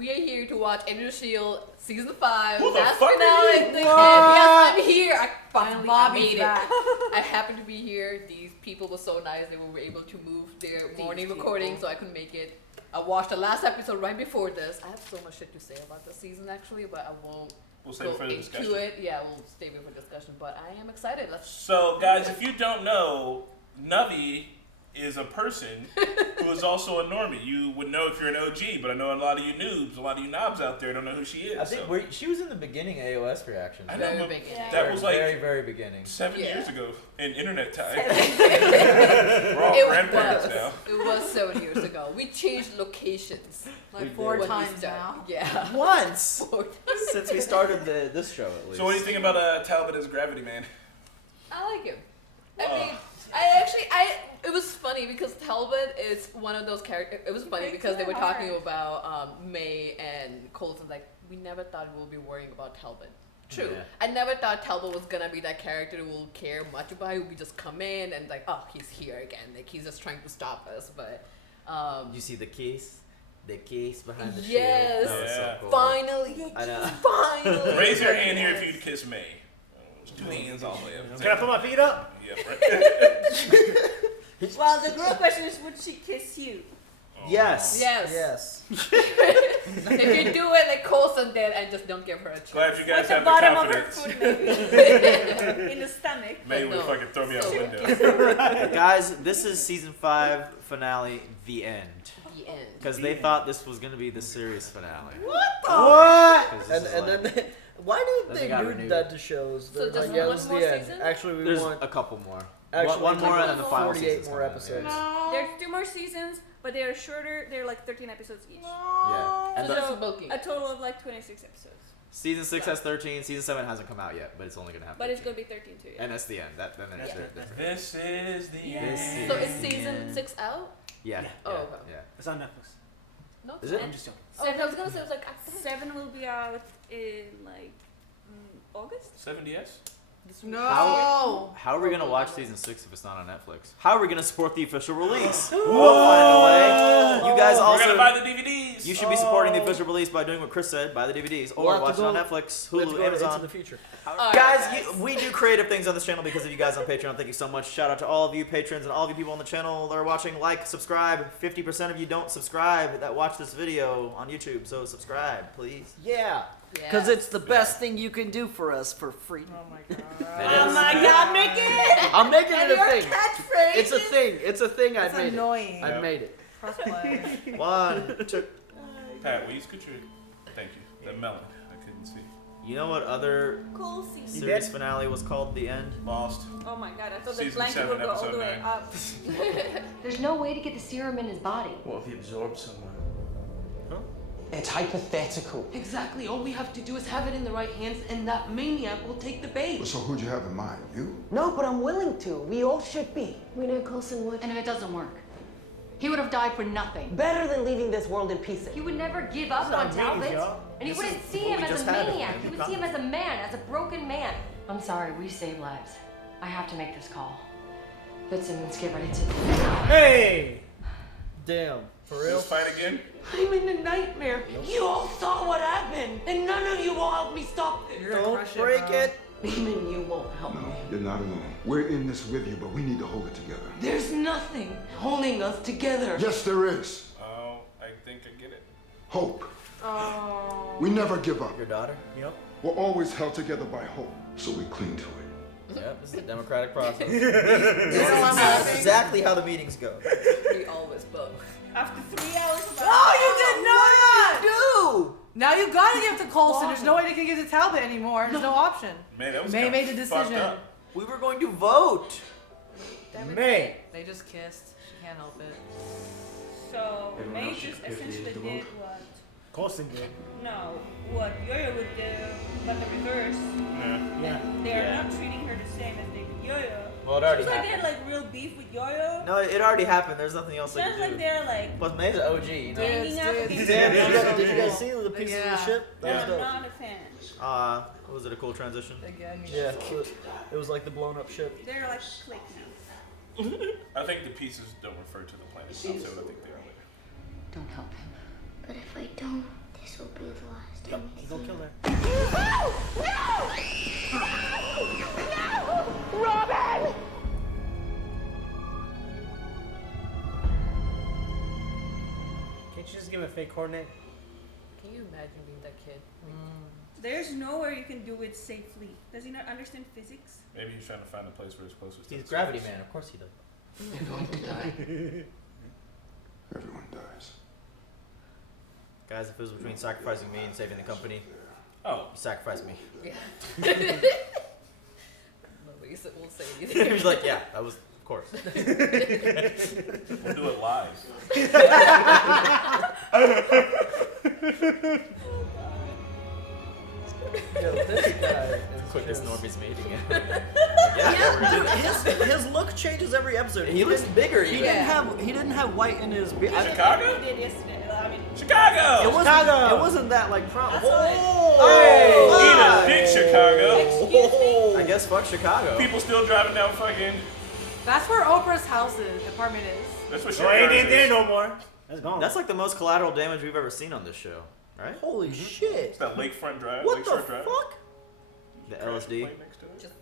We are here to watch Agents of S.h.i.e.L.D. Season 5. Who the That's fuck finale. are you? Yes, I'm here. I finally Bobby's made it. back. I happened to be here. These people were so nice. They were able to move their morning recording so I could make it. I watched the last episode right before this. I have so much shit to say about this season actually, but I won't save it for the into discussion. it. Yeah, we'll save it for discussion. But I am excited. So, guys, if you don't know, Navi is a person who is also a normie. You would know if you're an OG, but I know a lot of you noobs, a lot of you knobs out there don't know who she is. I think she was in the beginning AOS reactions. I know, Very but beginning. that was like very beginning. 7 years ago in internet time. It We're all grandparents was. now. It was 7 years ago. We changed locations. Like 4 when we times started. now. Yeah. Once 4 times. since we started this show, at least. So what do you think about Talbot as Gravity Man? I like him. I Oh. mean, it was funny because Talbot is one of those characters. It was funny because they were talking about May and Coulson. Like, we never thought we would be worrying about Talbot. True. Yeah. I never thought Talbot was gonna be that character who will care much about it. We just come in and like, oh, he's here again. Like, he's just trying to stop us. But You see the case? The case behind the yes, shield. That was so cool. finally, I know. finally. Raise your hand here if you'd kiss May. Just 2 hands all the way up. Can I put my feet up? Yeah, right. Well, the real question is, would she kiss you? Yes. Yes. Yes. If you do it like Coulson did, and just don't give her a chance. Glad you guys At the have the bottom of her confidence. foot, maybe. In the stomach. May would No. fucking throw me out So- the window. Guys, this is season 5 finale, the end. The end. Because they thought this was gonna be the series finale. What? 'Cause this And is then why do Then they they got do renewed. that to shows? So They're just like, yeah, one this is more the end. season? Actually, we there's want a couple more. actually one more and then the final 48 season's more coming out, episodes. yeah. There's 2 more seasons, but they are shorter. They're like 13 episodes each. Yeah. And So the, this is bulky. A total of like 26 episodes. season 6 has 13. Season 7 hasn't come out yet, but it's only gonna have. But it's 13. going to be 13 too. Yeah. And that's the end. Then it's Yeah. different. This is the Yeah. end. So is season 6 out? Yeah. Oh, yeah, okay. yeah. It's on Netflix. No. Is it? I'm just joking. Oh, I was gonna say it was like 7 will be out in like August. 70s? No. How are we gonna watch season 6 if it's not on Netflix? How are we gonna support the official release? We'll find a way. You guys We're also. gonna buy the DVDs. You should be supporting the official release by doing what Chris said: buy the DVDs or We'll have watch to it on go- Netflix, we have to Hulu, go into Amazon. the future. Alright, Guys, we do creative things on this channel because of you guys on Patreon. Thank you so much. Shout out to all of you patrons and all of you people on the channel that are watching. Like, subscribe. 50% of you don't subscribe that watch this video on YouTube, so subscribe, please. Yeah, Yeah. because it's the best thing you can do for us for free. Oh my It god. is. my God, make it! I'm making And it a your thing. catchphrase. It's a thing. It's a thing. I It's made annoying. it. I made it. Press play. 1, 2. Pat, will you scoot your... Thank you. The melon. I couldn't see. You know what other Cool scene. series finale was called The End? Lost. Oh my God, I thought the Season blanket 7, would go all episode the way 9. up. There's no way to get the serum in his body. What if he absorbs someone? It's hypothetical. Exactly. All we have to do is have it in the right hands, and that maniac will take the bait. So who'd you have in mind? You? No, but I'm willing to. We all should be. We know Coulson would. And if it doesn't work, he would have died for nothing. Better than leaving this world in pieces. He would never give up This is on our Talbot. meetings, y'all. And he This wouldn't is see what him we as just a had. maniac. Have He you would see him come? as a man, as a broken man. I'm sorry, we save lives. I have to make this call. Fitz-Simmons, get ready to... Hey! Damn. For real? Let's fight again? I'm in a nightmare. You all saw what happened, and none of you will help me stop this. You're gonna Don't crush break bro. it. Even you won't help No, me. you're not alone. We're in this with you, but we need to hold it together. There's nothing holding us together. Yes, there is. Oh, I think I get it. Hope. Oh. We never give up. Your daughter? Yep. We're always held together by hope, so we cling to it. Yep, this is a democratic process. You know I'm laughing? Exactly how the meetings go. We always vote. After 3 hours of Oh, you didn't know that! Do! Now you gotta give it to Coulson. There's no way they can give it to Talbot anymore. There's no option. Man, that was May kinda made the fucked decision. up. We were going to vote. May. They just kissed. She can't help it. So, Everyone May else should just quickly essentially hit the did vote. what? Coulson did. No, what Yo-Yo would do, but the reverse. Yeah. Yeah. They're Yeah. not treating her the same as they did Yo-Yo. Well, it already Sounds like they happened. had like real beef with Yo-Yo. No, it already happened. There's nothing else they Sounds can like do. they're like Plus, May's an OG, you know? ganging up dude. against Damn, each did you other. guys, did you guys see the pieces of Yeah. the ship? That Yeah. was I'm dope. not a fan. Was it a cool transition? Again, Yeah, it was like the blown up ship. They're like click now. I think the pieces don't refer to the planet. I'll say what I think they are later. Don't help him. But if I don't... This will be the last time. He's gonna kill her. No! Robin! Can't you just give him a fake coordinate? Can you imagine being that kid? There's nowhere you can do it safely. Does he not understand physics? Maybe he's trying to find a place where it's closest to He's the Gravity surface. Man, of course he does. You're going to die. Everyone dies. Guys, if it was between sacrificing me and saving the company, Oh, sacrifice me. Yeah. Nobody won't say anything. He's like, yeah, that was, of course. we'll do it live. Yo, this guy is Quickest just... Normies meeting. His look changes every episode. He looks bigger. He even. didn't have white in his beard. Chicago? He did yesterday. I mean, Chicago! It wasn't, Chicago! It wasn't that like prom. That's why- Eat a dick, Chicago. I guess fuck Chicago. People still driving down fucking. That's where Oprah's apartment is. That's what So I ain't Chicago in there is. no more. That's gone. That's like the most collateral damage we've ever seen on this show, right? Holy shit! It's that lakefront drive. What the lakeshore drive. fuck? The Crash LSD. plane next to it. Just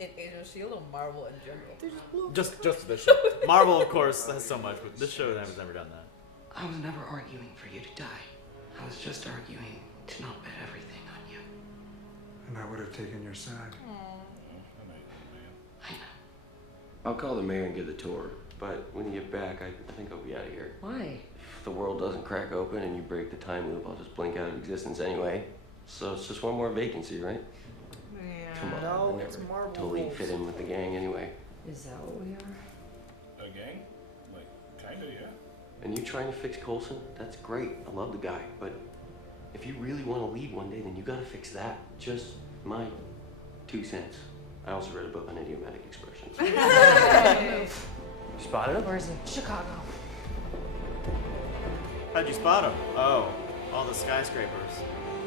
in Agent S.h.i.e.L.D. or Marvel in general. Just this show. Marvel, of course, has so much, but this show has never done that. I was never arguing for you to die. I was just arguing to not bet everything on you. And I would have taken your side. I know. I'll call the mayor and give the tour, but when you get back, I think I'll be out of here. Why? If the world doesn't crack open and you break the time loop, I'll just blink out of existence anyway. So it's just one more vacancy, right? Come on, No, I it's never Marvel totally rules. fit in with the gang anyway. Is that what we are? A gang? Like, kinda, yeah. And you trying to fix Coulson? That's great. I love the guy, but if you really want to lead one day, then you gotta fix that. Just my 2 cents. I also read a book on idiomatic expressions. You spotted him? Where is he? Chicago. How'd you spot him? Oh, all the skyscrapers.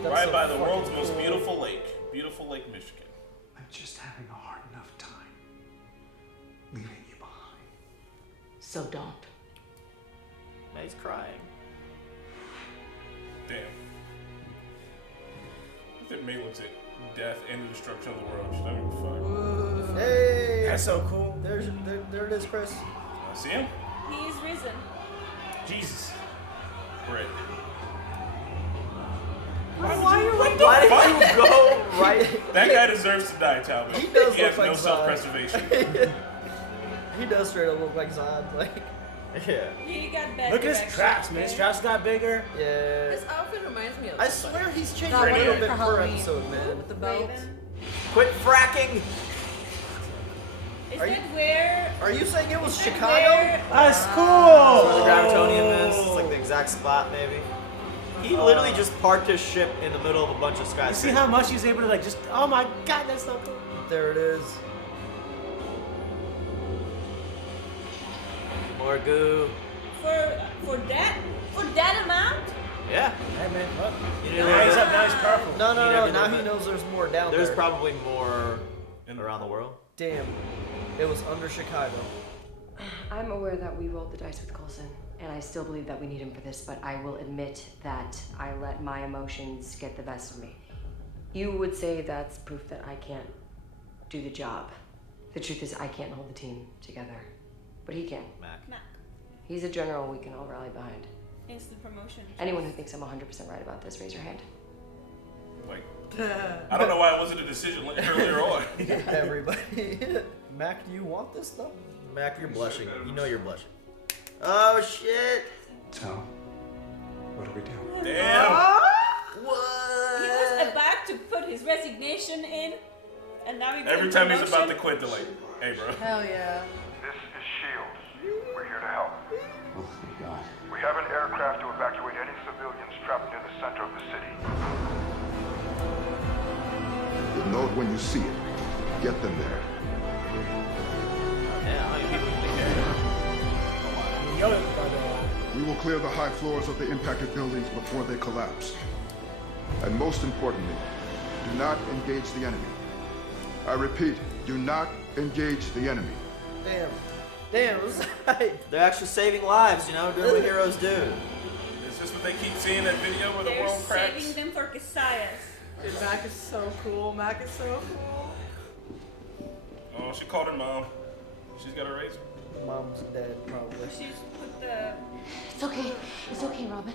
That's Right so by the fucking world's most cool. beautiful lake. Beautiful Lake, Michigan. I'm just having a hard enough time leaving you behind. So don't. Now he's crying. Damn. I think May looks at death and the destruction of the world. She's not even fuck. Hey! That's so cool. There it is, Chris. See him? he is risen. Jesus. Brett. Why are you like Why did you go right? That guy deserves to die, Talbot. He does has look no like Zod. self-preservation. He does straight up look like Zod. Like, Yeah. He got bad Look at his direction, traps, man. His okay? traps got bigger. yeah. His outfit reminds me of I somebody. swear he's changing Not a little waiting bit for per Halloween. episode, man. With the belt. Raven. Quit fracking! Is Are that you- where? Are you saying it was is that Chicago? where- That's Where cool. the Gravitonian is. It's like the exact spot, maybe. He literally just parked his ship in the middle of a bunch of You skyscrapers. see how much he's able to like just. Oh my god, that's so cool. There it is. More goo. For that amount? Yeah. Hey man, look. You need a Now little he's bit. up. Now he's powerful. No, Need no, every no. little Now he bit. knows there's more down There's there. probably more around the world. Damn. It was under Chicago. I'm aware that we rolled the dice with Coulson, and I still believe that we need him for this, but I will admit that I let my emotions get the best of me. You would say that's proof that I can't do the job. The truth is, I can't hold the team together, but he can. Mac. Mac. He's a general we can all rally behind. Instant promotion. Anyone who thinks I'm 100% right about this, raise your hand. Like, I don't know why it wasn't a decision earlier on. Everybody. Mac, do you want this though? Mac, you're blushing. You know you're blushing. Oh shit! So, what do we do? Damn. He was about to put his resignation in, and now he Every time he's about to quit, they're like, hey, bro. Hell yeah. This is S.h.i.e.L.D. We're here to help. Oh, thank God. We have an aircraft to evacuate any civilians trapped near the center of the city. You'll know it when you see it. Get them there. Yeah, how many people think that? Yo, We will clear the high floors of the impacted buildings before they collapse. And most importantly, do not engage the enemy. I repeat, do not engage the enemy. Damn. Damn, it was like... They're actually saving lives, you know, doing what heroes do. This this what they keep seeing that video where the They're world cracks? saving them for Casillas. Dude, Mac is so cool. Mac is so cool. Oh, she called her mom. She's got a razor. Mom's dead, probably. She's put the It's okay. It's okay, Robin.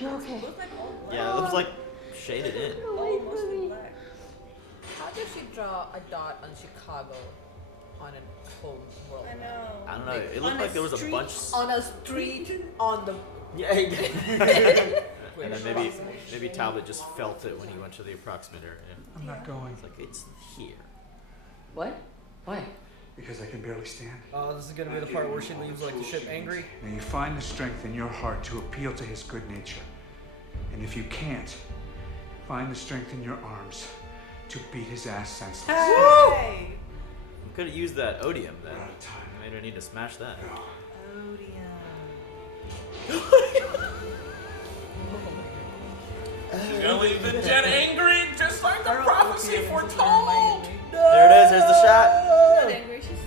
You're okay. Yeah, it looks like shaded in. mostly black. How did she draw a dot on Chicago on a whole world? I know. I don't know. It looked like there was a bunch. On a street on the. Yeah. And then maybe Talbot just felt it when he went to the approximate area. I'm not going. It's like it's here. What? Why? Because I can barely stand. Oh, this is gonna be the part where she leaves like the ship angry. Now you find the strength in your heart to appeal to his good nature. And if you can't, find the strength in your arms to beat his ass senseless. Hey! We could have used that odium then. Made her need to smash that. She's gonna leave the jet angry, just like the prophecy foretold. There it is. Here's the shot.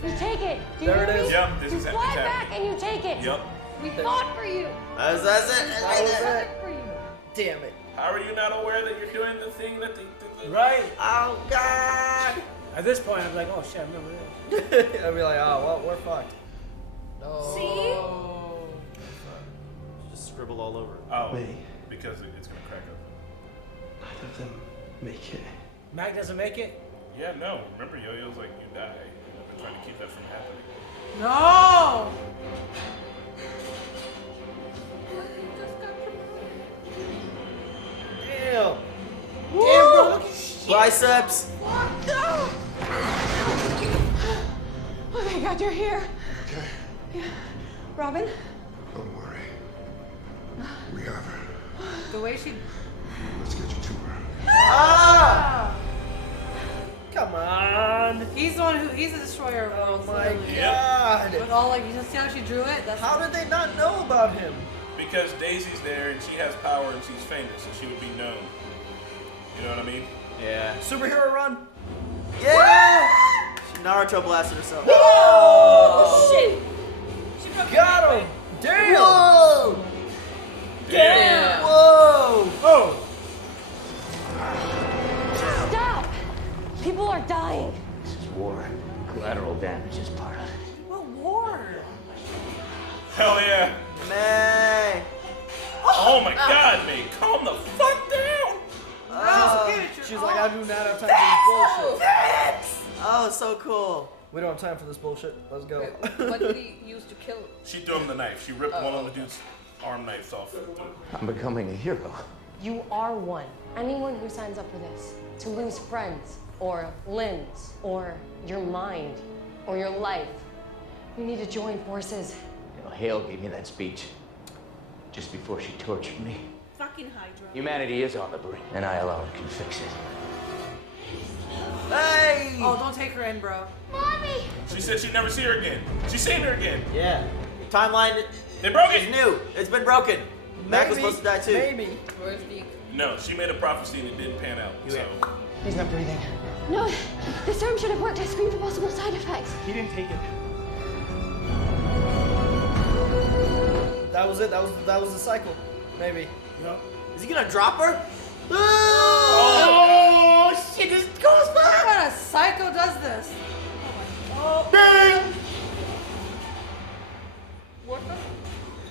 You take it. Do There you it hear is. me? Yep, this you is fly happening. back and you take it. Yep. We fought for you. That's it. That was it. For you. Damn it. How are you not aware that you're doing the thing that the Right. Oh God. At this point, I'm like, oh shit, I remember this. I'd be like, oh well, we're fucked. See? Just scribble all over. Oh, Wait. because it's gonna crack open. Neither of them make it. Mac doesn't make it? Yeah, no. Remember, Yo-Yo's like, you die. I've been trying to keep that from happening. No! Damn. Damn, bro, look at shit. Biceps. No! Oh my God, you're here. Okay, Yeah. Robin? don't worry. We have her. The way she. Let's get you to her. Ah! Come on. He's the one who. He's the destroyer of worlds. Oh my literally. God. With all like, you just see how she drew it? That's How did they not know about him? Because Daisy's there and she has power and she's famous, so she would be known. You know what I mean? Yeah. Superhero run. Yeah. She Naruto blasted herself. Oh shit! She broke Got her him. neck, Damn. Whoa. Damn. Whoa. Oh! Stop! People are dying. This is war. Collateral damage is part of it. what war? Hell yeah. May. Oh my god, May, calm the fuck down. She's like, I do not have time for this bullshit. Oh, so cool. We don't have time for this bullshit. Let's go. What did he use to kill? She threw him the knife. She ripped one of the dude's arm knives off. I'm becoming a hero. You are one. Anyone who signs up for this, to lose friends, or limbs, or your mind, or your life, you need to join forces. You know, Hale gave me that speech just before she tortured me. Fucking Hydra. Humanity is on the brink, and I alone can fix it. Hey. Oh, don't take her in, bro. Mommy! She said she'd never see her again. She's seen her again. Yeah. Timeline. They broke is it. new. It's been broken. Mac was supposed to die too. Maybe. Where's the? No, she made a prophecy and it didn't pan out. So He's not breathing. No, the serum should have worked. I screened for possible side effects. He didn't take it. That was it. That was the cycle. Maybe. Yep. Is he gonna drop her? Oh shit! This goes back. What kind of psycho does this? Ding!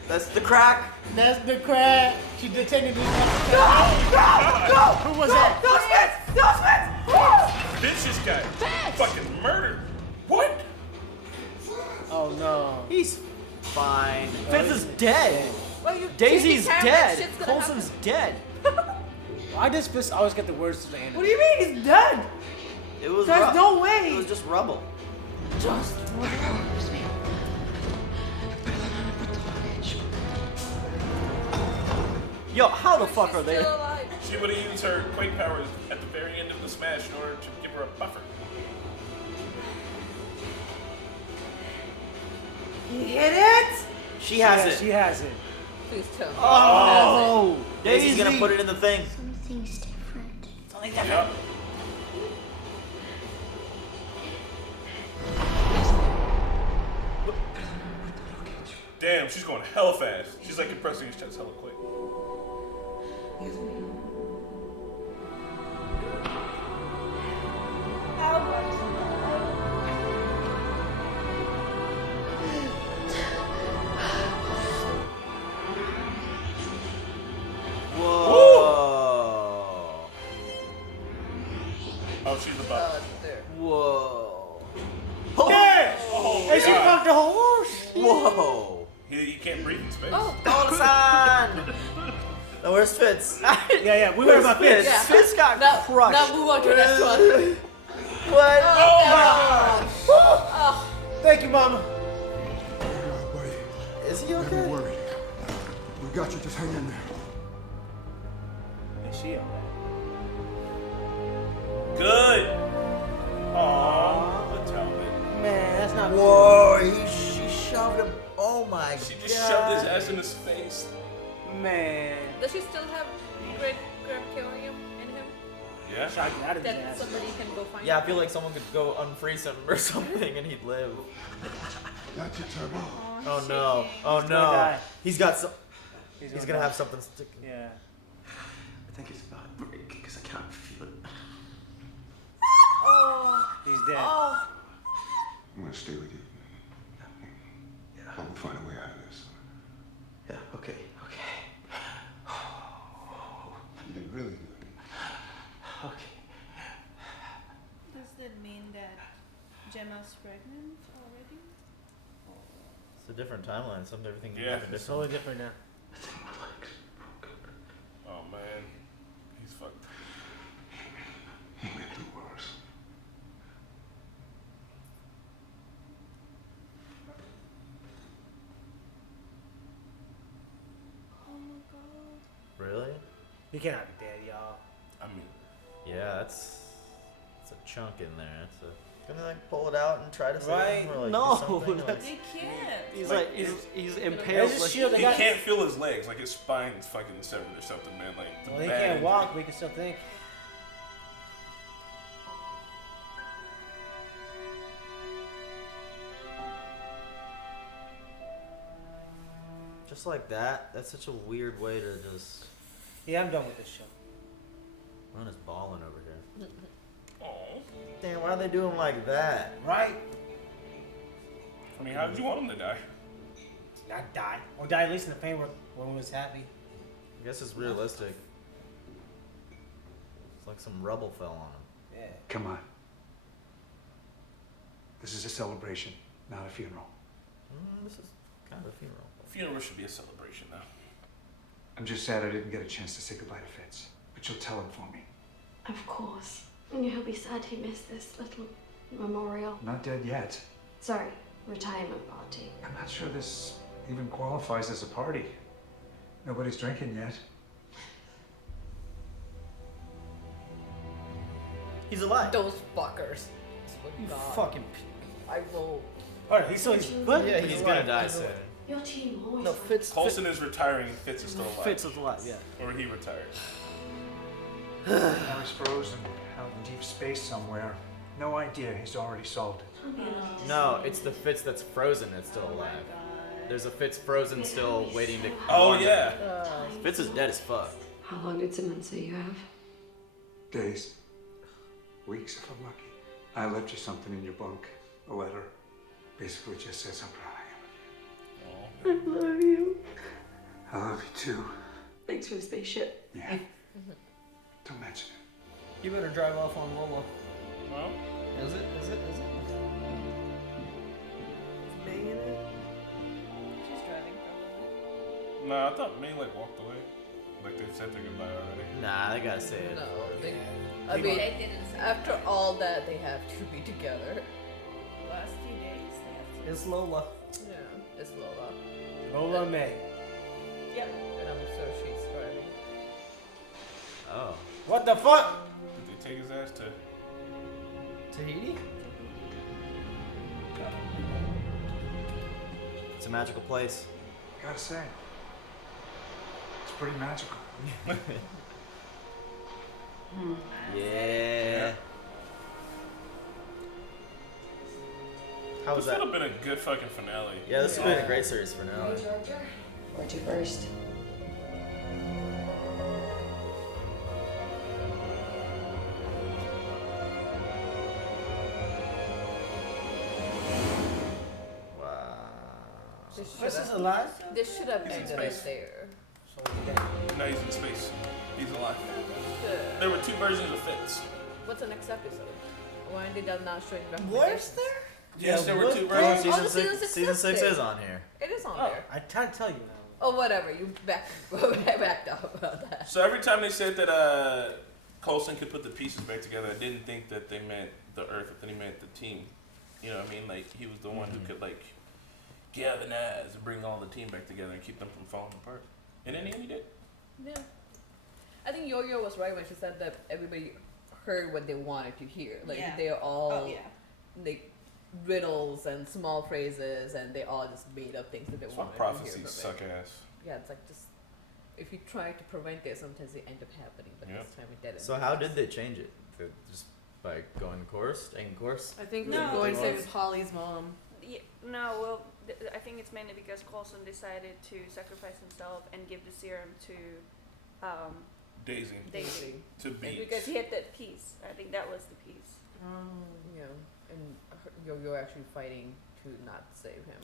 That's the crack. That's the crack. She detected this. No! Who was that? No, Spence! Vince's guy fucking murdered. What? Oh no. He's fine. Fitz is dead. Well, you Daisy's take the camera, dead. shit's gonna Coulson's dead. Why does Fitz always get the words to the end? What do you mean? He's dead. It was. There's no way. It was just rubble. Just Yo, how the fuck are they? She would have used her quake powers at the very end of the smash in order to give her a buffer. He hit it. She has it. She has it. Please tell me. Oh, Daisy's gonna put it in the thing. Something's different. Something different. Damn, she's going hella fast. She's like compressing his chest hella quick. off the horse. Whoa. You can't breathe in space. Oh, Coulson. No, where's Fitz? Yeah, we were about Fitz. Yeah. Fitz got crushed. Now move on to the next one. What? Oh. Thank you, Mama. Buddy. Is he Don't be okay? worried. We got you. Just hang in there. Is she alright? Good. Aww. The Talbot. Man, that's not Whoa, she shoved him. Oh my god. She just shoved his ass in his face. good. Man. Does she still have great Grabkarium in him? Yeah. Try to get out of his That ass. somebody can go find Yeah, I him? feel like someone could go unfreeze him or something and he'd live. That's it, Turbo. Oh no. Oh He's no. gonna die. He's got some. He's He's gonna gonna die. have something sticking. Yeah. I think it's about to break because I can't feel it. He's dead. Oh. I'm gonna stay with you. We'll find a way out of this. Yeah, okay. You did really good. Okay. Does that mean that Gemma's pregnant already? It's a different timeline. Everything Yeah. happened It's different. totally different now. I think my leg's broken. Oh man. He's fucked. He went through worse. Oh my god. Really? He cannot be dead, y'all. I mean, Yeah, that's a chunk in there. It's a. Can they like pull it out and try to save Right? him? Or, like, No, do something? Like, They can't. He's Like, like, he's impaled. There's a Like, shield that he got. can't feel his legs. Like his spine's fucking severed or something, man. Like it's a Well, he bad can't injury. walk, but he can still think. just like that. That's such a weird way to just. Yeah, I'm done with this show. Run is balling over here. Aw. Damn, why they do him like that? Right? I mean, how did you want him to die? Not die. Or die at least in the pain when we was happy. I guess it's realistic. It's like some rubble fell on him. Yeah. Come on. This is a celebration, not a funeral. This is kind of a funeral. Funeral should be a celebration, though. I'm just sad I didn't get a chance to say goodbye to Fitz. But you'll tell him for me. Of course. And he'll be sad he missed this little memorial. Not dead yet. Sorry, retirement party. I'm not sure this even qualifies as a party. Nobody's drinking yet. He's alive. Those fuckers. You God. fucking. I will. Alright, he's good? Yeah, he's gonna die soon. Your team always. no, Fitz. Coulson is retiring. Fitz is still alive. Fitz is alive. Yeah. Or he retired. Now he's frozen out in deep space somewhere. No idea he's already solved it. No, it's the Fitz that's frozen that's still alive. There's a Fitz frozen still waiting to. Oh yeah. Fitz is dead as fuck. How long did Simmons say you have? Days. Weeks if I'm lucky. I left you something in your bunk. A letter. Basically just says I'm proud of you. I love you. I love you too. Thanks for the spaceship. Yeah. Don't mention it. You better drive off on Lola. Well, Is it? Banging it? She's driving probably. nah, I thought May like walked away. Like they said their goodbye already. Nah, they gotta say it. No, I mean, They didn't say after all that, they have to be together. last few days they have to. It's Lola. Yeah, it's Lola. Lola May. Yep. And I'm sure she's driving. Oh. What the fuck? Did they take his ass to? Tahiti? It's a magical place. Gotta say. It's pretty magical. Yeah. How was This that? would have been a good fucking finale. Yeah, this has been a great series finale. Where to first? Wow. This is alive? This should have He's in ended space. it there. No, he's in space. He's alive. The- There were two versions of Fitz. What's the next episode? Why did that not show in Where's there? Yes, there were 2 Well, versions. season 6 is on here. It is on Oh, there. I tried to tell you now. Oh, whatever. You backed up about that. So every time they said that Coulson could put the pieces back together, I didn't think that they meant the Earth, but then he meant the team. You know what I mean? Like, he was the one who could, like, galvanize and bring all the team back together and keep them from falling apart. And in the end, he did. Yeah. I think Yo-Yo was right when she said that everybody heard what they wanted to hear. Like, they're all, like, riddles and small phrases, and they all just made up things that they That's wanted why to hear. prophecies suck ass. Yeah, it's like just, if you try to prevent it, sometimes they end up happening, but this time it didn't. So how did they change it? Just by going course, staying course? I think No, going to because- save Holly's mom. Yeah, no, well, I think it's mainly because Coulson decided to sacrifice himself and give the serum to Daisy. To beat. Because he had that piece. I think that was the piece. Yeah, and Yo-Yo actually fighting to not save him.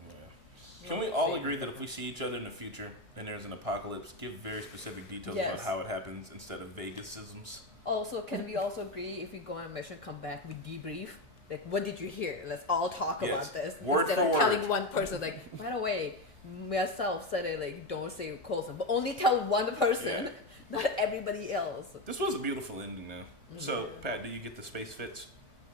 Yeah. Can we all agree that if we see each other in the future and there's an apocalypse, give very specific details about how it happens instead of Vegasisms? Also, can we also agree if we go on a mission, come back, we debrief? Like, what did you hear? Let's all talk about this. Word instead for of telling word. one person, like, by the way, myself said it, like, don't say Coulson, but only tell one person, not everybody else. This was a beautiful ending, though. So, Pat, do you get the space Fitz?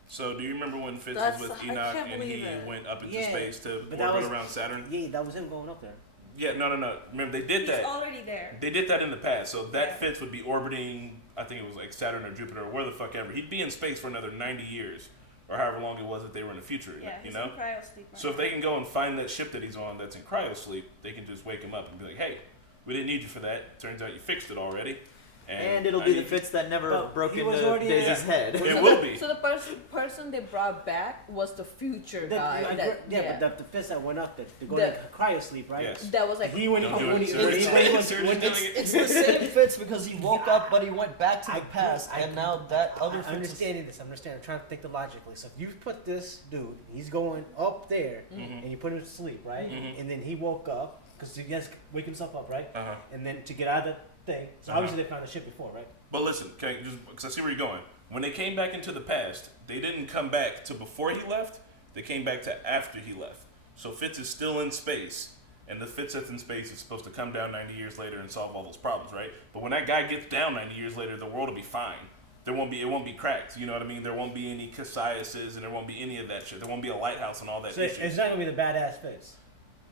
So, do you remember when Fitz was with Enoch and he went up into space to orbit around Saturn? Yeah, that was him going up there. Yeah, no. Remember, they did that. He's already there. They did that in the past. So that Fitz would be orbiting, I think it was like Saturn or Jupiter or where the fuck ever. He'd be in space for another 90 years. Or however long it was that they were in the future, Yeah, you he's know? in cryo sleep right So if they can go and find that ship that he's on that's in cryo sleep, they can just wake him up and be like, hey, we didn't need you for that. Turns out you fixed it already. And it'll be the Fitz that never broke into Daisy's head. It will be. So the person they brought back was the future guy. But the Fitz that went up there, to go to cryo sleep, right? Yes. That was like It's the same Fitz because he woke up, but he went back to the past, and now that other Fitz. I'm understanding this. I'm trying to think it logically. So if you put this dude, he's going up there, and you put him to sleep, right? And then he woke up because he has to wake himself up, right? And then to get out of the thing. So obviously they found the ship before, right? But listen, okay, just because I see where you're going. When they came back into the past, they didn't come back to before he left. They came back to after he left. So Fitz is still in space, and the Fitz that's in space is supposed to come down 90 years later and solve all those problems, right? But when that guy gets down 90 years later, the world will be fine. It won't be cracked. You know what I mean? There won't be any S.h.i.e.l.d, and there won't be any of that shit. There won't be a lighthouse and all that. So it's not gonna be the badass Fitz.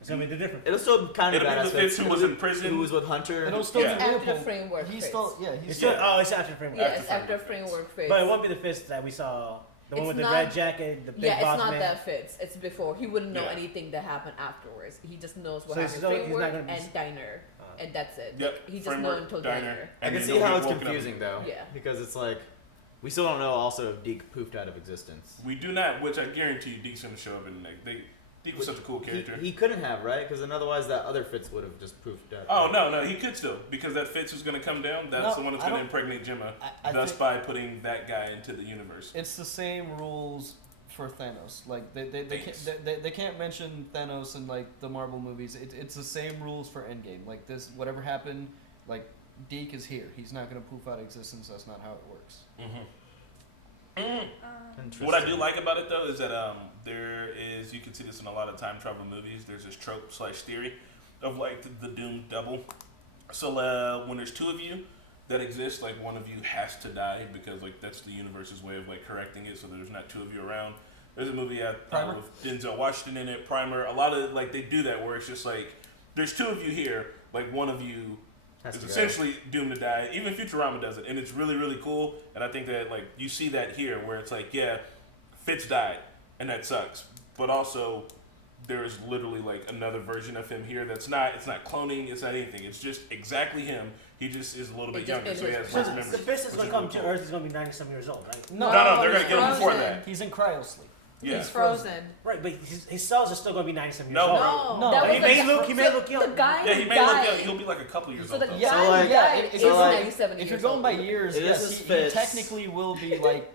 It's gonna be the different. It'll still kind of It'll be the Fitz who was in prison, who was with Hunter. It'll still be after framework. He's Fitz. still It's after framework. Yeah, it's after framework phase. But it won't be the Fitz that we saw. The one with the red jacket, the big yeah, boss it's not man. that Fitz. It's before. He wouldn't know anything that happened afterwards. He just knows what So happened. he's not Framework gonna be- and Diner, and that's it. Yep. Like, he just Framework, knows until Diner. Diner. I can And see then how he'll it's be woken up. confusing though. Yeah. Because it's like, we still don't know also if Deke poofed out of existence. We do not, which I guarantee you Deke's going to show up in the next. Deke was such a cool character. He couldn't have, right? Because then otherwise that other Fitz would have just poofed out. Oh, no, he could still. Because that Fitz who's going to come down, that's the one that's going to impregnate Gemma. I thus think- by putting that guy into the universe. It's the same rules for Thanos. Like they can't mention Thanos in like the Marvel movies. It's the same rules for Endgame. Like this, whatever happened, like Deke is here. He's not gonna poof out of existence. That's not how it works. What I do like about it though is that there is, you can see this in a lot of time travel movies, there's this trope / theory of like the doomed double. So when there's two of you that exist, like one of you has to die because like that's the universe's way of like correcting it, so there's not two of you around. There's a movie with Denzel Washington in it, Primer. A lot of like they do that where it's just like there's two of you here, like one of you is essentially doomed to die. Even Futurama does it, and it's really, really cool. And I think that like you see that here, where it's like, yeah, Fitz died, and that sucks. But also, there is literally like another version of him here that's not. It's not cloning. It's not anything. It's just exactly him. He just is a little bit younger, so he has less memories. The Fitz that's gonna come to Earth is gonna be 90-some years old, right? No, they're gonna get him before that. He's in cryo sleep. Yeah. He's frozen. Right, but his cells are still gonna be 90-some years No, old. No, that was he may look young. The guy Yeah, he may look young. He'll be like a couple years old. the though. guy If is you're going- 97 if years you're going by old. years, It yes, is he Fitz. technically will be like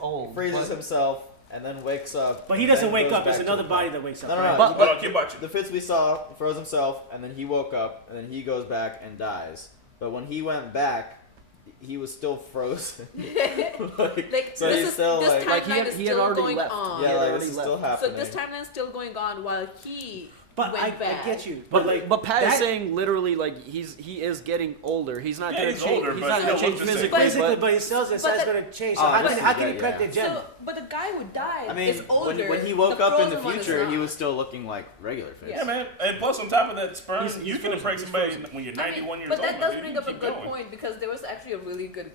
old. Freezes but- himself and then wakes up. But he doesn't then wake goes up. It's back to another the body that wakes up. No, no, right? no. Hold on, keep watching. The Fitz we saw froze himself, and then he woke up, and then he goes back and dies. But when he went back, he was still frozen. like so this he's is, still this like timeline is he had still already going left. on. yeah, like this is still happening. So this timeline is still going on while he But went I back. get you. But Pat is that- saying literally like he is getting older. He's not gonna he's change. older, He's but not gonna he'll change look the same. physically. But his cells inside is going to change. So Oh, how can he correct the agenda? So, but the guy who died I mean, is older. when he woke the up in the frozen one is future, he not. was still looking like regular Fitz. Yeah, man. And plus, on top of that, sperm, He's you can frozen. impregnate He's somebody frozen. when you're I mean, 91 years but old. that does man. bring You up a keep good going. point because there was actually a really good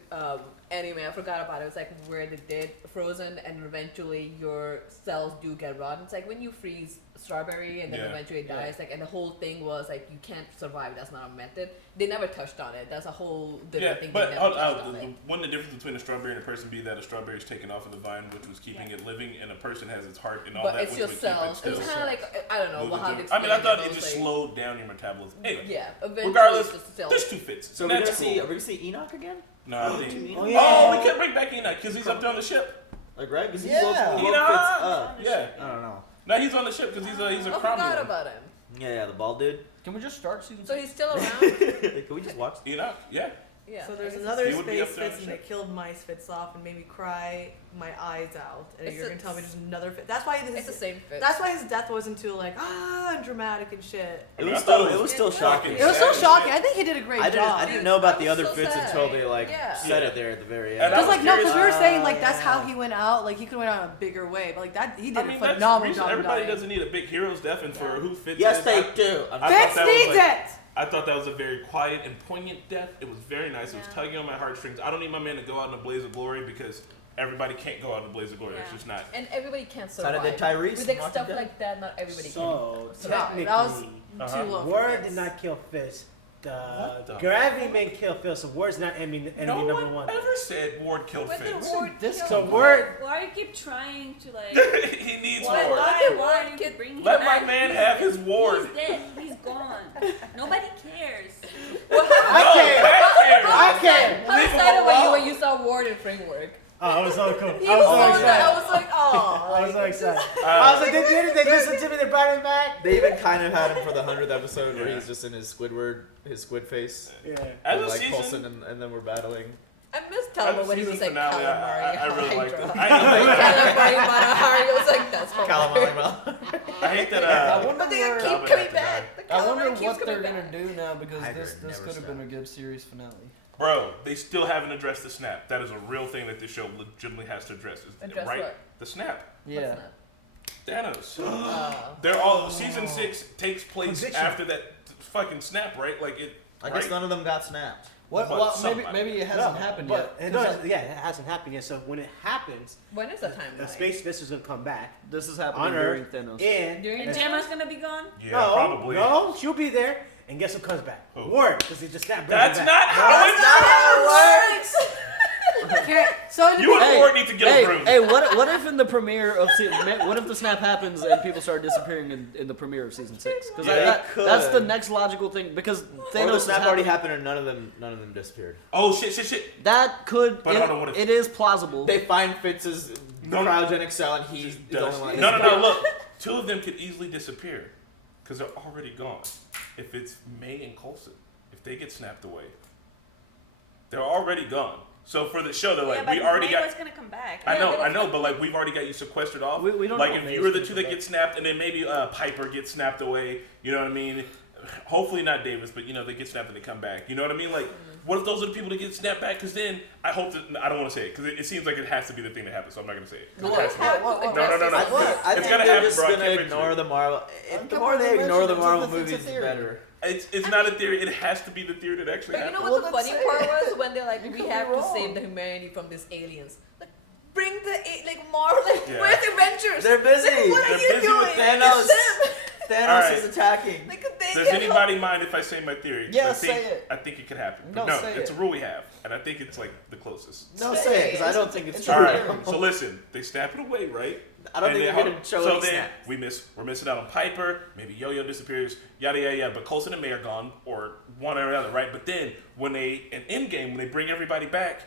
anime. I forgot about it. It was like where they did frozen and eventually your cells do get rotten. It's like when you freeze strawberry and then eventually it dies. Like, and the whole thing was like you can't survive. That's not a method. They never touched on it. That's a whole different thing. But they never touched on it. wouldn't the difference between a strawberry and a person be that a strawberry is taken off of the vine, which was keeping it living, and a person has its heart and all But that, it's which your would keep it cells. still. It's kind of like I don't know moving how through. to I mean, I explain thought but it was just like- slowed down your metabolism. Anyway, Yeah, eventually regardless, it's just cells. there's two Fitz. So and we're that's gonna see. cool. Are we gonna see Enoch again? No, I think. Oh, Oh, we can't bring back Enoch because he's up there on the ship. Like right? Because he Yeah. woke Fitz Enoch! up. Yeah. I don't know. No, he's on the ship because he's a I Cromwell. forgot about him. Yeah, the bald dude. Can we just start season? So he's still around. Can we just watch? Enoch, yeah. Yeah. So there's I guess another He would be space up there on Fitz the and ship. they killed my Fitz off and made me cry my eyes out. And It's you're a- gonna tell me there's another Fitz. That's why it's the same fit. That's why his death wasn't too like and dramatic and shit. It was still shocking. It was so shocking. I think he did a great job. I didn't know about the was other so Fitz sad. until they like Yeah. said it there at the very end. And I Because was like no, because we were curious- saying like that's how he went out. Like he could have went out in a bigger way, but like that he did I mean, a that's phenomenal reason job. everybody dying. doesn't need a big hero's death, and for who Fitz Yes, is, they I do. thought Fitz that was needs like- it. I thought that was a very quiet and poignant death. It was very nice. It was tugging on my heartstrings. I don't need my man to go out in a blaze of glory because everybody can't go out in a blaze of glory. It's just not. And everybody can't So survive. did Tyrese With like Walking stuff Dead? like that, not everybody So can survive. technically, That was Uh-huh. too low. for Word Fitz. did not kill Fitz. What the Gravity Man killed Fitz, so Word's not enemy No number one one. ever said Ward killed When did Fitz. Ward This kill So him? Word. Why do you keep trying to like? He needs why? Ward. Why do you bring him Let my back? man have his Ward. He's dead. He's gone. Nobody cares. I care. How excited were you when you saw Ward in Framework? Oh, I was so cool. He I was was so on excited. that. I was like, oh. I was so excited. I was like, they did it. They listened to me. They brought him back. They even kind of had him for the 100th episode where he's just in his his squid face. Yeah. As With, a like season, Coulson and then we're battling. I miss as Talbot a when he season was like finale, calamari. I really liked it. Hydra. I Calamari Matahari. I was like, that's Calamari. hilarious. I hate that. I wonder But they where- keep coming back. The I wonder calamari keeps what they're coming gonna back. do now because Hydra this never could have been a stopped. good series finale. Bro, they still haven't addressed the snap. That is a real thing that this show legitimately has to address. Address right? what? The snap. Yeah. What's Thanos. They're all season 6 takes place Prediction. after that fucking snap, right? Like it. I guess right? none of them got snapped. What? But Well, somebody- maybe it hasn't happened but, yet. No, 'Cause yeah, it hasn't happened yet. So when it happens, When is the the timeline? Space Fist is gonna come back this is on happening during Earth, Thanos. and And Gemma's gonna be gone. Yeah, no, probably. no, she'll be there. And guess who comes back? Who? Word, because they just snapped. That's back. not how it works. Okay, so in the You and Hey, Ward need to get hey, a room. hey, what if in the premiere of what if the snap happens and people start disappearing in the premiere of season 6? Because Yeah, it that's the could. next logical thing. Because Or Thanos the is snap already happening. happened and none of them disappeared. Oh shit. That could. But hold on, what if- it is plausible. They find Fitz's No. cryogenic cell and he's the only one. No. Look, 2 of them could easily disappear because they're already gone. If it's May and Coulson, if they get snapped away, they're already gone. So for the show, they're like, but we already May got. was gonna come back. I know, but like we've already got you sequestered off. We don't like know if if you were the May's 2 gonna that come get snapped, and then maybe Piper gets snapped away. You know what I mean? Hopefully not Davis, but they get snapped and they come back. You know what I mean? Like, what if those are the people that get snapped back? Because then I hope that I don't want to say it because it seems like it has to be the thing that happens. So I'm not gonna say it. No, It has to be. No. I It's think gotta they're happen, just bro. I gonna can't wait ignore to. the Marvel. The more they ignore the Marvel movies, the better. It's not a theory. It has to be the theory that actually But you happens. know what the funny part was when they're like, we could have be to wrong. save the humanity from these aliens. Like, bring the Marvel. Like, Yeah. where's the Avengers? They're busy. Like, what are They're you busy doing? with Thanos. It's them. Thanos Alright. is attacking. Like, they Does can anybody mind if I say my theory? Yeah, I think, say it. I think it could happen. No, But no, say it's it. a rule we have, and I think it's like the closest. No, say it, because I don't think it's true. All right. So listen, they snap it away, right? I don't And think then you're gonna show So any then snap. we're missing out on Piper. Maybe Yo-Yo disappears. Yada yada yada. But Coulson and May are gone, or one or the other, right? But then when in Endgame, when they bring everybody back,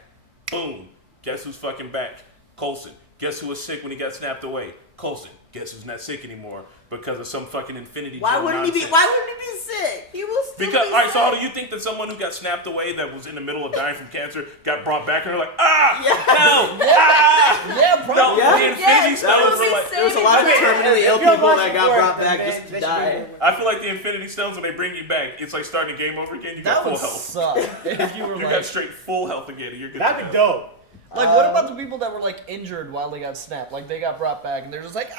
boom. Guess who's fucking back? Coulson. Guess who was sick when he got snapped away? Coulson, guess who's not sick anymore because of some fucking Infinity Why Gem wouldn't he nonsense. be? Why wouldn't he be sick? He will still Because, be all right, so how sick. do you think that someone who got snapped away that was in the middle of dying from cancer got brought back and they're like, no, Yeah, probably. the Infinity Stones were like, There was a lot of terminally ill people that got brought back just to die. I feel like the Infinity Stones, when they bring you back, it's like starting a game over again. You got That full would health. suck if you were You like. got straight full health again. And you're good. That'd be dope. Like, what about the people that were like injured while they got snapped? Like, they got brought back and they're just like,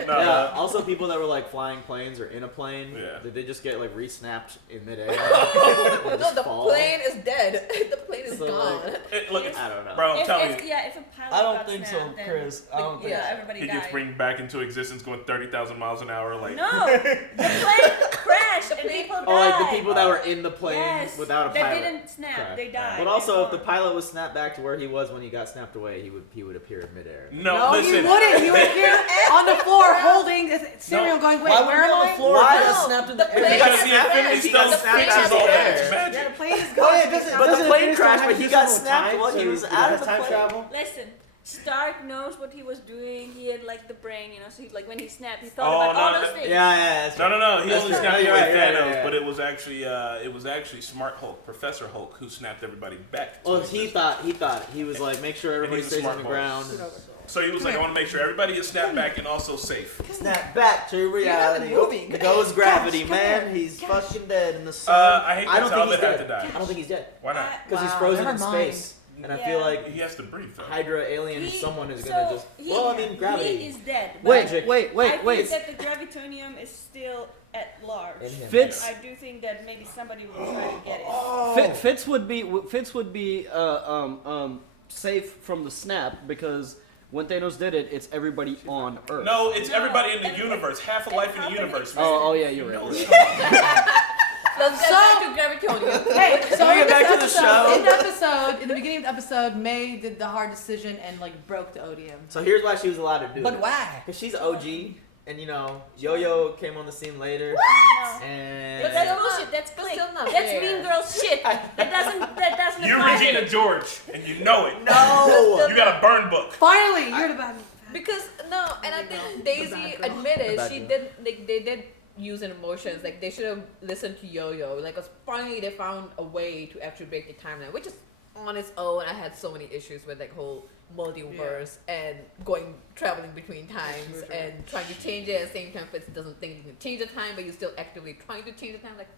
Yeah. Also, people that were like flying planes or in a plane. Yeah. Did they just get like re-snapped in midair? No, the plane is dead. The plane is So, gone. like, I don't know. Bro, I'm telling you. If a pilot I don't got think snapped, so, then, Chris. I don't think so. everybody He died. gets bring back into existence going 30,000 miles an hour. Like, No, the plane crashed and people died. Oh, like the people that were in the plane Yes, without a that pilot. didn't snap. Correct. They died. But also, if the before. pilot was snapped back to where he was when he got snapped away, he would appear in midair. no, listen. you wouldn't. You would appear on the floor holding a cereal going, wait, Why would where he am on the I? floor Why? if he got snapped in the air? plane Because is the crashed. Infinity The Stones plane fixes is all that. crashed. It's magic. Yeah, the plane is Oh, gone. yeah, doesn't- But the doesn't plane Infinity crashed, Stone but have he to got do some snapped time while he to- was to out of have the time plane. travel? Listen, Stark knows what he was doing. He had like the brain, so he, like when he snapped, he Oh, thought about all no, those things. Yeah. That's No. He That's only true. snapped You're away right, Thanos, yeah. but it was actually Smart Hulk, Professor Hulk, who snapped everybody back. To Well, existence. he thought he was like, make sure everybody he's a stays on smart the boy. ground. So he was like, I want to make sure everybody is snapped back and also safe. Snap back to reality. moving. Goes gravity, man. He's fucking dead in the sun. I hate that don't think he's Talbot had dead. to die. I don't think he's dead. Why not? Because he's Wow, frozen never in mind. space. And I feel like He has to breathe, though. Hydra alien He- someone is so gonna just. he- Well, I mean, gravity. He is dead. Wait, but wait. I think that the gravitonium is still at large. In him. Fitz- I do think that maybe somebody will try to get it. Fitz would be safe from the snap because when Thanos did it, it's everybody on Earth. No, it's everybody in the universe. Half of life in the universe. Man. Oh yeah, you're right. Let's get back to Gravitonium. Hey, so we get in back this to the episode, show? in the beginning of the episode, May did the hard decision and like broke the odium. So here's why she was allowed to do it. But why? Because she's OG, and Yo-Yo came on the scene later. No. And But that's bullshit. That's click. still not That's fair. Mean Girl shit. That doesn't You're apply. Regina George, and you know it. No! You got a burn book. Finally, you're the bad. Because no, and I think Daisy admitted she did. Like they did use emotions. Like they should have listened to Yo-Yo. Like, 'cause finally they found a way to actually break the timeline, which is on its own. I had so many issues with like whole multiverse and traveling between times and trying to change it at the same time. Fitz doesn't think you can change the time, but you're still actively trying to change the time. Like,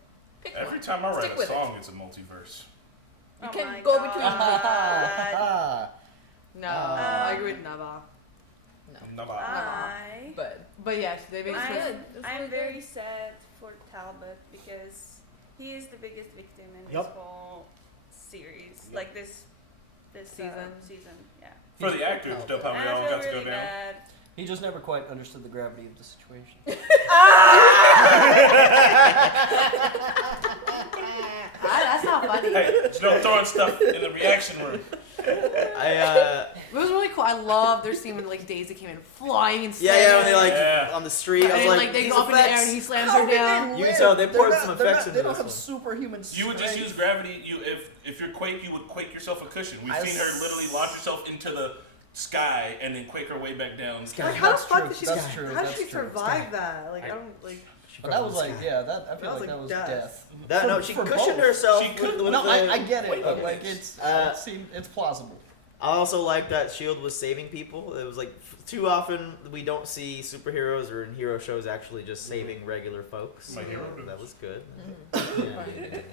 pick Every one. time I write Stick a with song, it's a multiverse. You Oh can my go God. between. No, I agree with Nava. But yes, they basically. I'm very sad for Talbot because he is the biggest victim in this Yup. whole series. Like this season, yeah. For the actors, dope how we And I all feel got to really go down. bad. He just never quite understood the gravity of the situation. That's not funny. Hey, no throwing stuff in the reaction room. It was really cool. I love their scene when like Daisy came in flying and Yeah, when they on the street. I was and like, like they these go up in the air effects. and he slams her down. You can tell they poured some effects into They don't this have one. superhuman You would just use gravity. If you're Quake, you would Quake yourself a cushion. We've seen her literally launch herself into the sky and then Quake her way back down. Like, how the fuck did she? That's true. How did That's she true. survive that? Like, I don't like. But that was like, yeah, that I feel That was like that like was death. death. She For cushioned both. herself. She could, with no, the I get it, weight but of like it. it's plausible. I also like that S.h.i.e.L.D. was saving people. It was like too often we don't see superheroes or in hero shows actually just saving regular folks. My hero That was good. And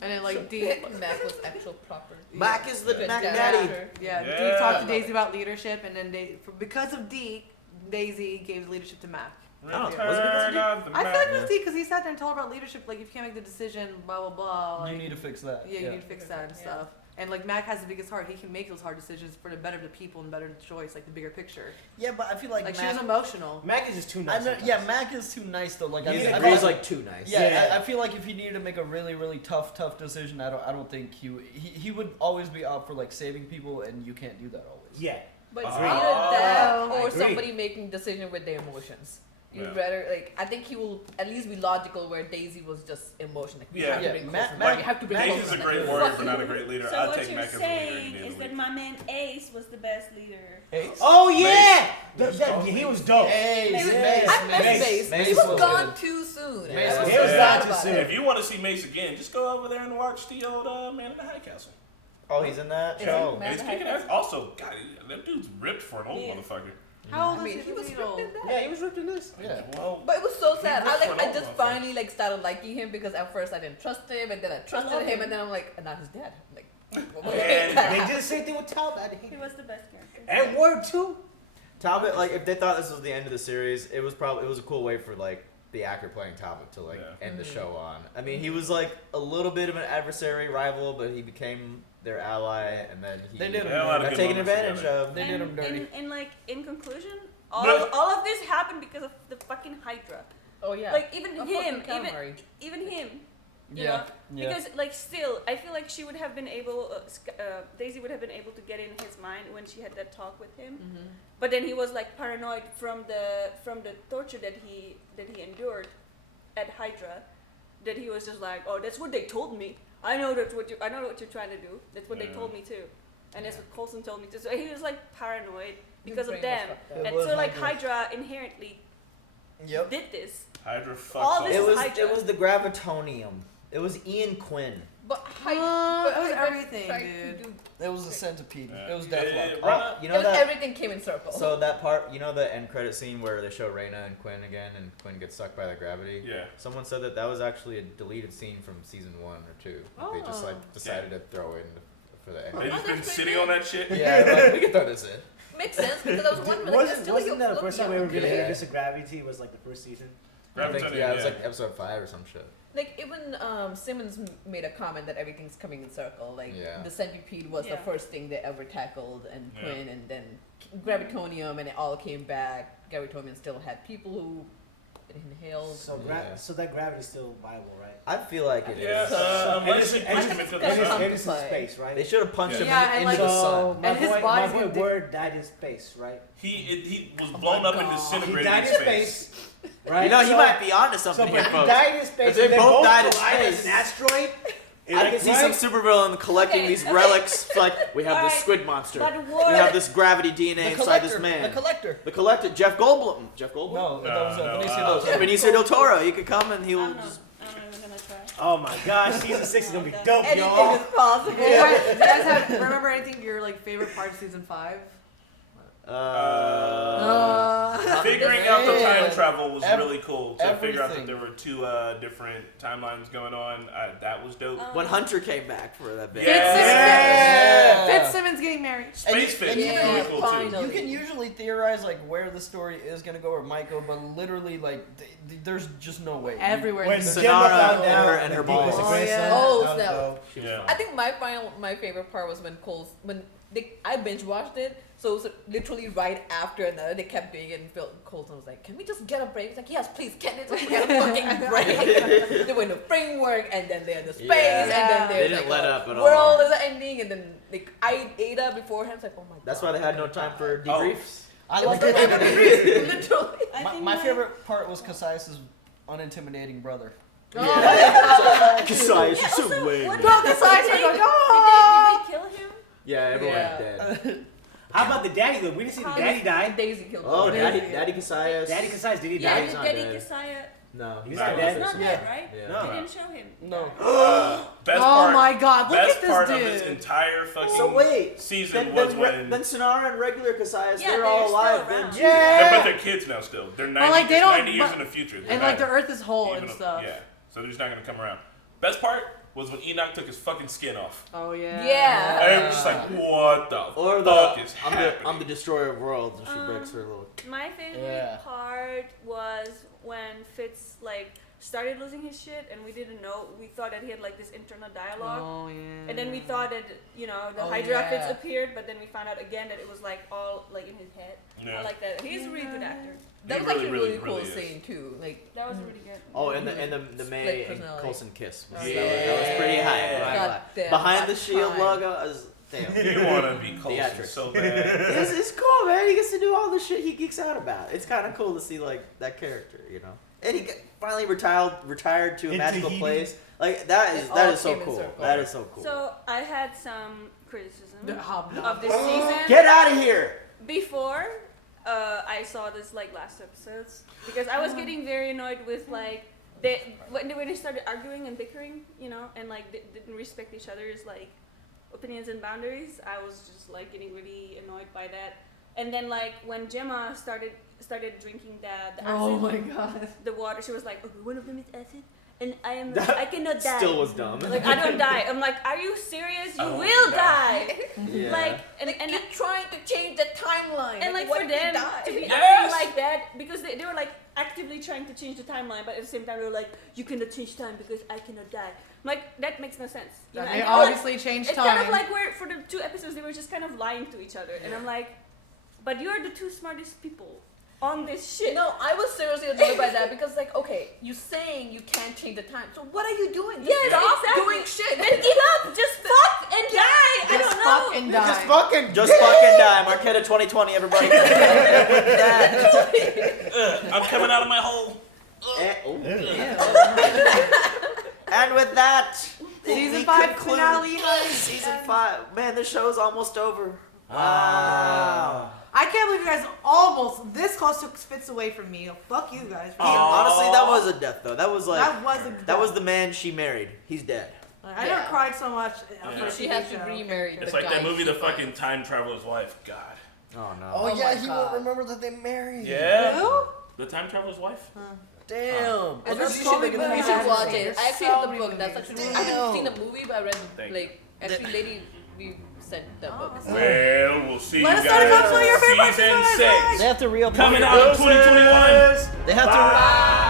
then like Mac was actual proper. Mac is the Good Mac dad. Daddy. Yeah, Yeah. Dee talked to Daisy about leadership, and then because of Dee, Daisy gave leadership to Mac. Return was it because of Dee? of the I feel like it was Mac. Dee because he sat there and told her about leadership. Like, if you can't make the decision, blah blah blah. Like, You need to fix that. yeah, you need to fix that and stuff. And like Mac has the biggest heart; he can make those hard decisions for the better of the people and better choice, like the bigger picture. Yeah, but I feel like Like she Mac, was emotional. Mac is just too I nice. know, sometimes. yeah, Mac is too nice though. Like I He mean, I agrees feel like too nice. Yeah, I feel like if he needed to make a really tough decision, I don't think he would always be out for like saving people, and you can't do that always. Yeah. But it's Agreed. either that I or agree. somebody making decision with their emotions. You'd rather, like, I think he will at least be logical where Daisy was just emotion. Like, we have to bring Coulson back. You have to bring Daisy's Coulson a great back. warrior, but not a great leader. So I'd what take you're Mac as a saying leader. is that my man Ace was the best leader. Ace? Oh yeah, he was dope. I miss Mace. He was gone too soon. He was gone too soon. If you want to see Mace again, just go over there and watch the old Man in the High Castle. Oh, he's in that show. He's kicking ass. Also, God, that dude's ripped for an old motherfucker. How old is he? He was ripped in that. Yeah, he was ripped in this. Yeah, well, but it was so sad. ripped for an I old just motherfucker. finally like started liking him because at first I didn't trust him, and then I trusted him, and then I'm like, and now he's dead. I'm like, They did the same thing with Talbot. He was the best character. And Ward too. Talbot, like, if they thought this was the end of the series, it was a cool way for like the actor playing Talbot to like end the show on. I mean, he was like a little bit of an adversary rival, but he became their ally, and then he got taken advantage of. They did him dirty. And like in conclusion, all of this happened because of the fucking Hydra. Oh yeah. Like even him. You know, because like still, I feel like she would have been able, Daisy would have been able to get in his mind when she had that talk with him. But then he was like paranoid from the torture that he endured at Hydra, that he was just like, oh, that's what they told me. I know what you're trying to do. That's what they told me too, and that's what Coulson told me too. So he was like paranoid because of them, and so like Hydra inherently did this. Hydra fucks all this is Hydra. It was the gravitonium. It was Ian Quinn. But it was everything, dude. It was a centipede. It was Deathlock. Oh, you know that everything came in circle. So that part, you know the end credit scene where they show Reyna and Quinn again, and Quinn gets sucked by the gravity. Yeah. Someone said that was actually a deleted scene from season 1 or 2. They just like decided to throw in for the end. They just been sitting on that shit. Yeah, we can throw this in. Makes sense because I was wondering. Wasn't that the first time we ever really introduced to gravity? Was like the first season. I think, it was like episode 5 or some shit. Like even Simmons made a comment that everything's coming in circle. Like the centipede was the first thing they ever tackled, and Quinn, and then gravitonium, and it all came back. Gravitonium still had people who inhaled. So that gravity's still viable, right? I feel like it is. It is in space, right? They should have punched him into like, the sun. And his boy Word died in space, right? He was blown up and disintegrated He died in space. Right? You know, he might be onto something here, folks. He died in space. If they both died in as space, an asteroid. I can see some supervillain collecting these relics. Like, we have this squid monster. We have this gravity DNA inside this man. The collector. Jeff Goldblum. No, that was Benicio del Toro. He could come and he will just. I'm not even gonna try. Oh my gosh, season 6 is gonna be dope, Anything y'all. is possible. Do you guys remember anything your like favorite part of season 5? Figuring out the time travel was really cool. To figure out that there were 2 different timelines going on, that was dope. When Hunter came back for that bit. Fitz-Simmons getting married. Space Fitz was really cool too. You can usually theorize like where the story is gonna go or might go, but literally like there's just no way. Everywhere. When Sonara and her balls. I think my favorite part was when I binge watched it. So it was literally right after another, they kept doing it, and Coulson was like, "Can we just get a break?" He's like, "Yes, please, can we just get a fucking break?" They went to framework, and then they're in the space, and then they didn't let up at all. World is ending, and then like I ate up beforehand. It's like, oh my god. That's why they had no time for debriefs. I like literally. My favorite part was Cassius' unintimidating brother. Cassius, you're so lame. Did they kill him? Yeah, everyone's dead. How about the daddy though? We didn't see the daddy die. Daisy killed him. Oh, Daddy Cassius. Daddy Cassius, did he die? Yeah, He's not Daddy dead. Cassius. No, he's not dead. He's not dead, right? Yeah. They didn't show him. No. Best Oh part, my god, look best at this part dude. of this entire fucking So wait, season was when then Sonara and regular Cassius, Yeah, they're all still alive. around. Then. Yeah, but they're kids now still. They're 90, like, they don't- 90 years but- in the future. They're And like the not earth is whole even and a- stuff. Yeah, so they're just not gonna come around. Best part was when Enoch took his fucking skin off. Oh yeah. Yeah. And it was just like, what the fuck is happening? I'm the destroyer of worlds, and she breaks her little. My favorite part was when Fitz like started losing his shit, and we didn't know. We thought that he had like this internal dialogue. Oh yeah. And then we thought that the Hydra Fitz appeared, but then we found out again that it was like all like in his head. Yeah. I like that. He's a really good actor. That He was actually really, really cool really is. scene too. Like That was really good. Oh, and the May and personality. Coulson kiss. Oh, that was pretty high. God damn, Behind the that S.h.i.E.L.D. time. logo, Damn. You want to be Coulson so bad. It's cool, man. He gets to do all the shit he geeks out about. It's kind of cool to see like that character, you know. And he finally retired to a magical place. Like that is so cool. That is so cool. So I had some criticism of this season. Get out of here! Before I saw this like last episodes, because I was getting very annoyed with like when they started arguing and bickering, you know, and like didn't respect each other's like opinions and boundaries. I was just like getting really annoyed by that. And then like when Gemma started drinking the acid, oh my god, the water, she was like, okay, one of them is acid. And I cannot die. Still was dumb. Like I don't die. I'm like, are you serious? You will die. Yeah. Like and you're trying to change the timeline. And like what for if you them die? to be Yes! acting like that, because they were like actively trying to change the timeline, but at the same time they were like, you cannot change time because I cannot die. I'm like, that makes no sense. You know? They And obviously like, changed it's time. kind of like where for the 2 episodes they were just kind of lying to each other, and I'm like, but you're the 2 smartest people on this shit. No, I was seriously annoyed by that because, like, okay, you're saying you can't change the time, so what are you doing? Yes, Stop exactly. doing shit. Then give up. Just fuck and die. I don't know. Fuck and die. Just fucking die. Marquetta 2020, everybody. I'm coming out of my hole. And with that, Season we 5 conclude finale, guys. Season 5. Man, this show's almost over. Wow. I can't believe you guys almost this close took Fitz away from me. Fuck you guys. Honestly, that was a death though. That was like that was the man she married. He's dead. I never cried so much. Yeah. She has to remarry. It's like that movie, The fucking Time Traveler's Wife. God. Oh no. Oh yeah, he won't remember that they married. Yeah. Who? The Time Traveler's Wife. Damn. Well, You that's should probably gonna watch be it. I actually have the book. That's actually I haven't seen the movie, but I read Thank like actually lady we sent the book. Well, we'll see Let you us know the guys comments what your favorite season episode is. 6. They have to reopen. Coming out in 2021. They have to. Bye.